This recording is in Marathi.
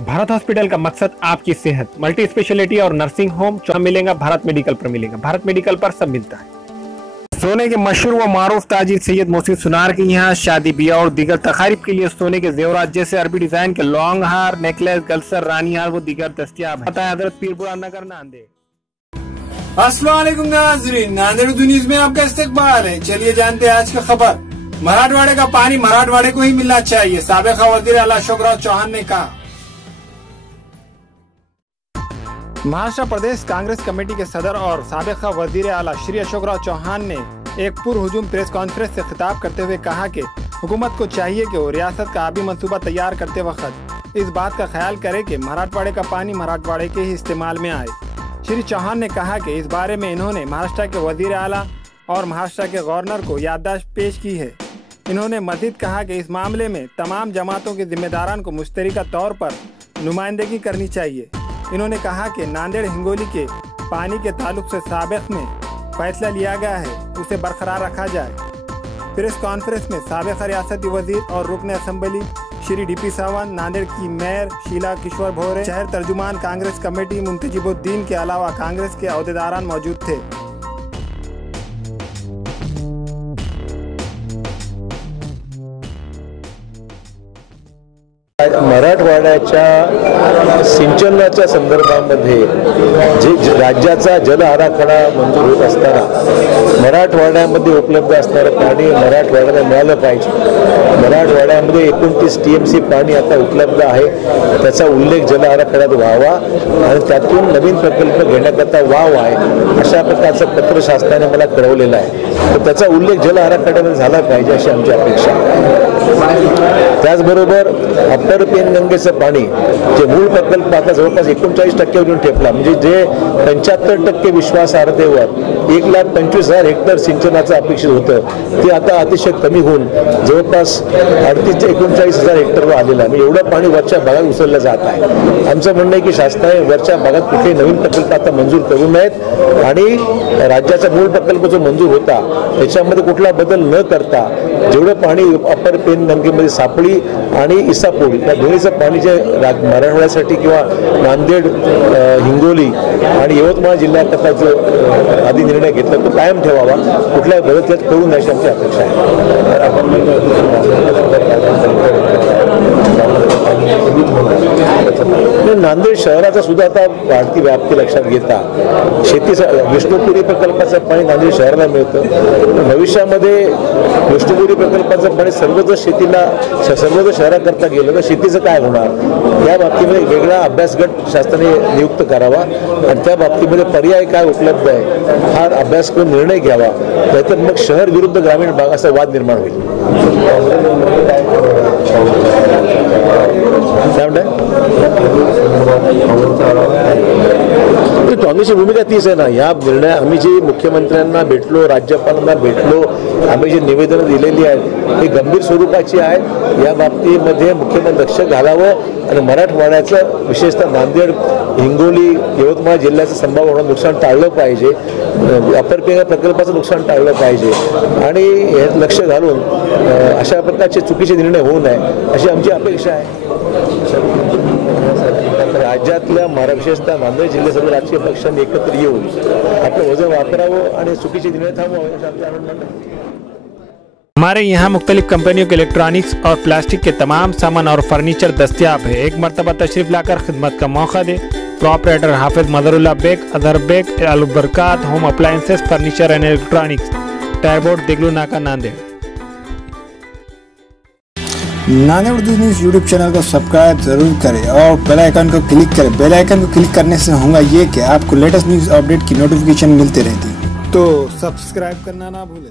भारत हॉस्पिटल का मकसद आपकी सेहत, मल्टी स्पेशलिटी और नर्सिंग होम जहां मिलेगा भारत मेडिकल पर मिलेगा। भारत मेडिकल पर सब मिलता है। सोने के मशहूर व मारूफ ताजिर सैयद मोहसिन सुनार के यहाँ शादी ब्याह और दीगर तकारीब के लिए सोने के जेवरात जैसे अरबी डिजाइन के लॉन्ग हार, नेकलेस, गलसर, रानी हार वो दीगर दस्तियाब है। हजरत पीरपुरा नगर नांदेड़। अस्सलाम वालेकुम नाज़रीन, नांदेड़ न्यूज में आपका इस्तकबाल है। चलिए जानते हैं आज की खबर। मराठवाड़े का पानी मराठवाड़े को ही मिलना चाहिए, साबिक़ वज़ीर आला अशोकराव चौहान ने कहा। महाराष्ट्र प्रदेश कांग्रेस कमेटी के सदर और साबिक़ वज़ीर आला श्री अशोकराव चौहान ने एक पुरहुजूम प्रेस कॉन्फ्रेंस से खिताब करते हुए कहा कि हुकूमत को चाहिए कि वो रियासत का आबी मंसूबा तैयार करते वक्त इस बात का ख्याल करे कि मराठवाड़े का पानी मराठवाड़े के ही इस्तेमाल में आए। श्री चौहान ने कहा कि इस बारे में इन्होंने महाराष्ट्र के वज़ीर आला और महाराष्ट्र के गवर्नर को याददाश्त पेश की है। इन्होंने मज़ीद कहा कि इस मामले में तमाम जमातों के जिम्मेदारान को मुश्तरका तौर पर नुमाइंदगी करनी चाहिए। इन्होंने कहा कि नांदेड़ हिंगोली के पानी के ताल्लुक से साबिक़ में फैसला लिया गया है, उसे बरकरार रखा जाए। प्रेस कॉन्फ्रेंस में साबिक़ रियासती वज़ीर और रुकन असम्बली श्री डीपी सावंत, नांदेड़ की मेयर शीला किशोर भोरे, शहर तर्जुमान कांग्रेस कमेटी मुंतजिबुद्दीन के अलावा कांग्रेस के अहदेदारान मौजूद थे। मराठवाड्याच्या सिंचनाच्या संदर्भामध्ये जे राज्याचा जल आराखडा मंजूर होत असताना मराठवाड्यामध्ये उपलब्ध असणारं पाणी मराठवाड्याला मिळालं पाहिजे। मराठवाड्यामध्ये 29 TMC पाणी आता उपलब्ध आहे, त्याचा उल्लेख जल आराखड्यात व्हावा आणि त्यातून नवीन प्रकल्प घेण्याकरता वाव आहे अशा प्रकारचं पत्र शासनाने मला कळवलेलं आहे। तर त्याचा उल्लेख जल आराखड्यामध्ये झाला पाहिजे अशी आमची अपेक्षा आहे। त्याचबरोबर अप्पर पेनगंगेचं पाणी जे मूळ प्रकल्प आता जवळपास 39% वरून ठेपला, म्हणजे जे 75% विश्वासार्हतेवर 1,25,000 हेक्टर सिंचनाचं अपेक्षित होतं ते आता अतिशय कमी होऊन जवळपास 38 ते 39,000 हेक्टरवर आलेलं आहे। म्हणजे एवढं पाणी वरच्या भागात उसळलं जात आहे। आमचं म्हणणं आहे की शासनाने वरच्या भागात कुठे नवीन प्रकल्प आता मंजूर करू नयेत आणि राज्याचा मूळ प्रकल्प जो मंजूर होता त्याच्यामध्ये कुठला बदल न करता जेवढं पाणी अप्पर पेनगंगेमध्ये सापळी आणि इसापूर या दोन्हीचं पाणी जे मराठवाड्यासाठी किंवा नांदेड, हिंगोली आणि यवतमाळ जिल्ह्याकरता जो आधी निर्णय घेतला तो कायम ठेवावा, कुठल्याही बदल त्यात करू नये अशी आमची अपेक्षा आहे। नांदेड शहराचा सुद्धा आता वाढती व्याप्ती लक्षात घेता शेतीचं विष्णुपुरी प्रकल्पाचं पाणी नांदेड शहराला मिळतं। भविष्यामध्ये विष्णुपुरी प्रकल्पाचं पाणी सर्व जर शहराकरता गेलं तर शेतीचं काय होणार या बाबतीमध्ये वेगळा अभ्यास गट शासनाने नियुक्त करावा आणि त्या बाबतीमध्ये पर्याय काय उपलब्ध आहे हा अभ्यास करून निर्णय घ्यावा, नाहीतर मग शहर विरुद्ध ग्रामीण भाग असा वाद निर्माण होईल। काँग्रेसची भूमिका तीच आहे ना। या निर्णय आम्ही जे मुख्यमंत्र्यांना भेटलो, राज्यपालांना भेटलो, आम्ही जे निवेदनं दिलेली आहेत ती गंभीर स्वरूपाची आहेत। या बाबतीमध्ये मुख्यमंत्री लक्ष घालावं आणि मराठवाड्याचं विशेषतः नांदेड, हिंगोली, यवतमाळ जिल्ह्याचं संभाव्य होणारं नुकसान टाळलं पाहिजे, अप्पर पेन प्रकल्पाचं नुकसान टाळलं पाहिजे आणि हे लक्ष घालून अशा प्रकारचे चुकीचे निर्णय होऊ नये अशी आमची अपेक्षा आहे। राज्यातल्या विशेषतः नांदेड जिल्ह्यात सर्व राजकीय पक्षांनी एकत्र येऊन आपलं वजन वापरावं आणि चुकीचे निर्णय थांबवावे असं आमचं म्हणणं आहे। हमारे यहाँ मुख्तलिफ कंपनियों के इलेक्ट्रॉनिक्स और प्लास्टिक के तमाम सामान और फर्नीचर दस्तियाब है। एक मरतबा तशरीफ लाकर खिदमत का मौका दे। Proprietor Hafiz Madarullah Baig, Azhar Baig, Albarkat home appliances, furniture and electronics, टाइबोर्ड, दिगलू नाका, Nanded. Nanded news YouTube channel को सब्सक्राइब जरूर करें और बेल आइकन को क्लिक करें। बेल आइकन को क्लिक करने से होगा ये कि आपको लेटेस्ट न्यूज अपडेट की नोटिफिकेशन मिलती रहती, तो सब्सक्राइब करना ना भूलें।